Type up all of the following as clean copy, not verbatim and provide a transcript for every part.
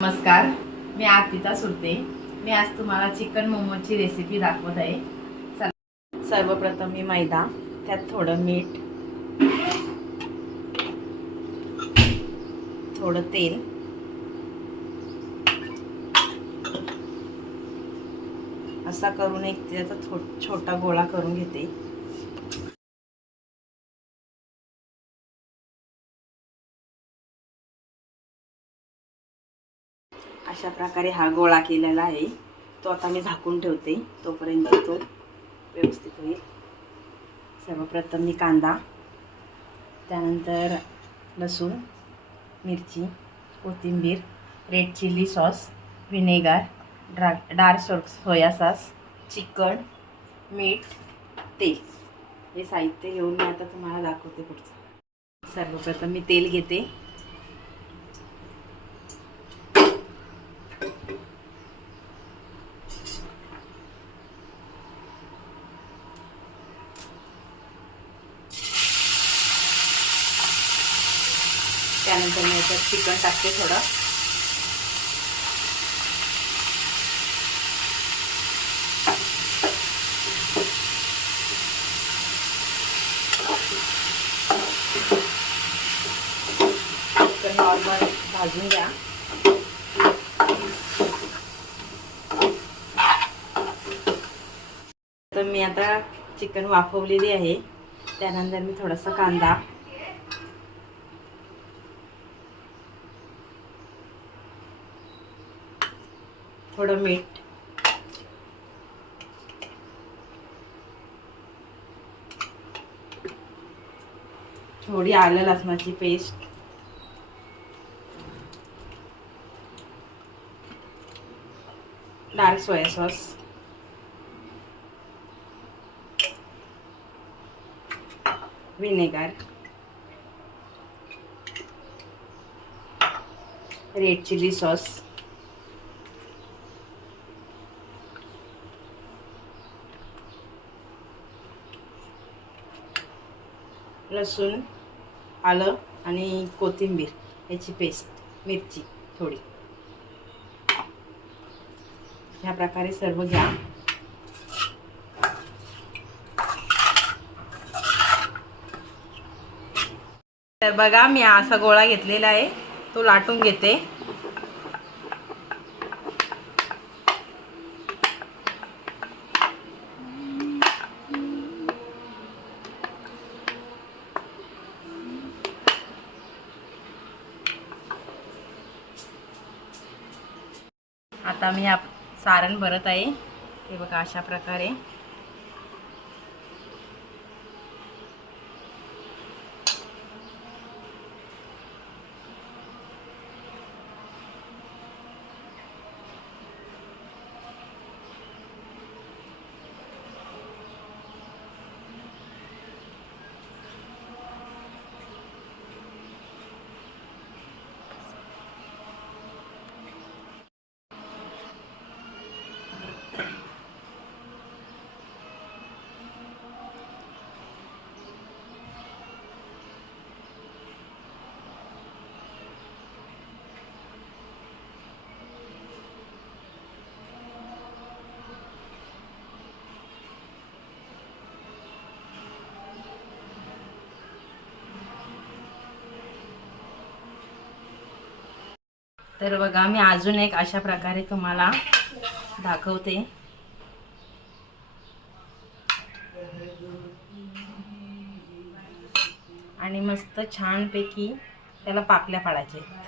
नमस्कार, मी अर्पिता सुरते। मी आज तुम्हाला चिकन मोमोची रेसिपी दाखवत आहे। चला, सर्वप्रथम मी मैदा, त्यात थोडं मीठ, थोडं तेल, असा करून एक त्याचा छोटा गोळा करून घेते। अशा प्रकारे हा गोळा केलेला आहे। तो आता मी झाकून ठेवते, तोपर्यंत तो व्यवस्थित होईल। सर्वप्रथम मी कांदा, त्यानंतर लसूण, मिरची, कोथिंबीर, red chilli sauce, vinegar, dark soya sauce, chicken, मीठ, तेल, हे साहित्य घेऊन मी आता तुम्हाला दाखवते पुढचं। सर्वप्रथम मी तेल घेते। त्यानंतर मी याच्यात चिकन टाकते थोडं। चिकन नॉर्मल भाजून घ्या। तर मी आता चिकन वाफवलेली आहे। त्यानंतर मी थोडासा कांदा, थोडं मीठ, थोडी आलं लसणाची paste, dark soya sauce, vinegar, red chilli sauce, लसूण, आलं आणि कोथिंबीर याची पेस्ट, मिरची थोडी, ह्या प्रकारे सर्व घ्या। तर बघा, मी असा गोळा घेतलेला आहे, तो लाटून घेते। आता मी सारण भरत आहे। हे बघा, अशा प्रकारे तर बघा, मी अजून एक अशा प्रकारे तुम्हाला दाखवते। आणि मस्त छानपैकी त्याला पाकल्या पाडायचे।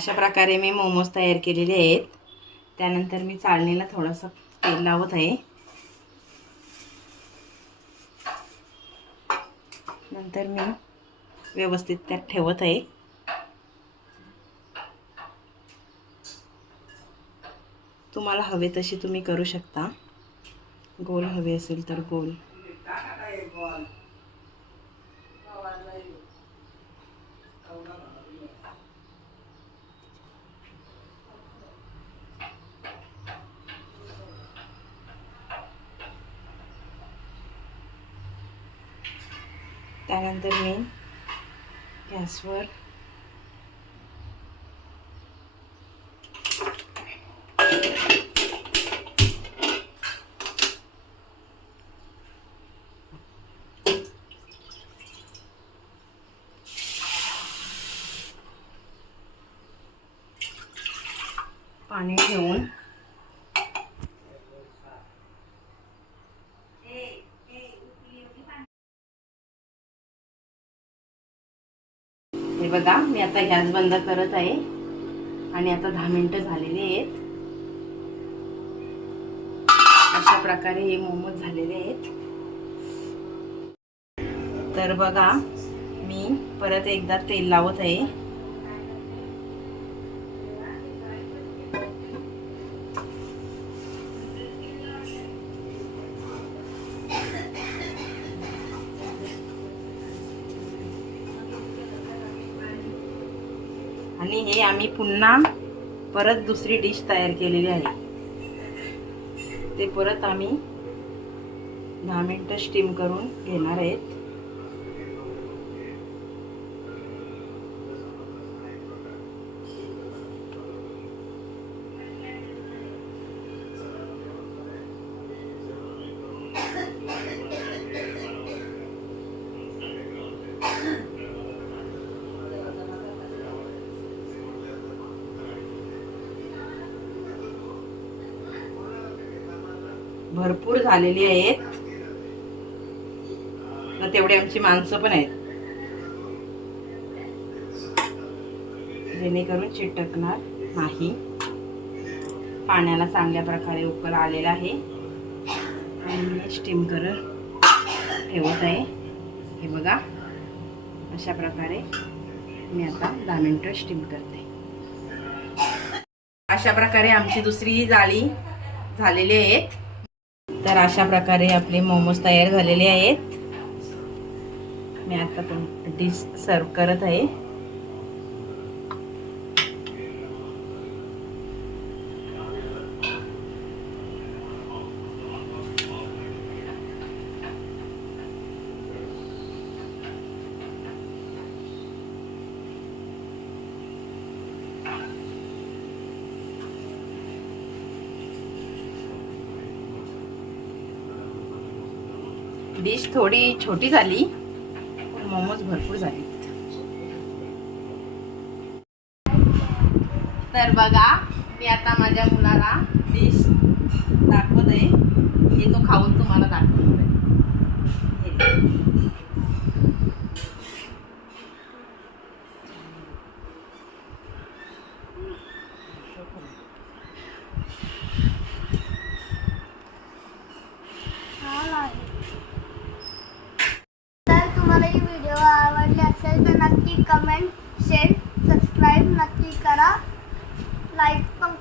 अशा प्रकारे मी मोमोज तयार केलेले आहेत. त्यानंतर मी चाळणीला थोडंसं तेल लावत आहे. नंतर मी व्यवस्थित त्यात ठेवत आहे. तुम्हाला हवे तशी तुम्ही करू शकता. गोल हवे असेल तर गोल. त्यानंतर मी गॅसवर पाणी ठेवून हे बघा, मी आता गॅस बंद करत आहे आणि आता 10 मिनिटं झालेली आहेत. अशा प्रकारे हे मोमोज झालेले आहेत. तर बघा, मी परत एकदा तेल लावत आहे. आणि हे आम्ही पुन्हा परत दुसरी डिश तयार केलेली आहे. ते परत आम्ही 10 मिनिटं स्टीम करून घेणार आहेत. भरपूर झालेली आहेत ना, तेवढे आमची माणसं पण आहेत, जेणेकरून चिटकणार नाही. पाण्याला चांगल्या प्रकारे उकळ आलेला आहे आणि मी स्टीम करत ठेवत आहे. हे बघा, अशा प्रकारे मी आता 10 मिनिटं स्टीम करते. अशा प्रकारे आमची दुसरी जाळी झालेली आहेत. तर अशा प्रकारे आपले मोमोज तयार झालेले आहेत. मी आता डिश सर्व करत आहे. डिश थोडी छोटी झाली, पण मोमोज भरपूर झाले. तर बघा, मी आता माझ्या मुलाला डिश दाखवत आहे. हे तो खाऊन तुम्हाला दाखवणार आहे. व्हिडिओ आवडले असेल तर नक्की कमेंट, शेअर, सबस्क्राईब नक्की करा. लाईक पण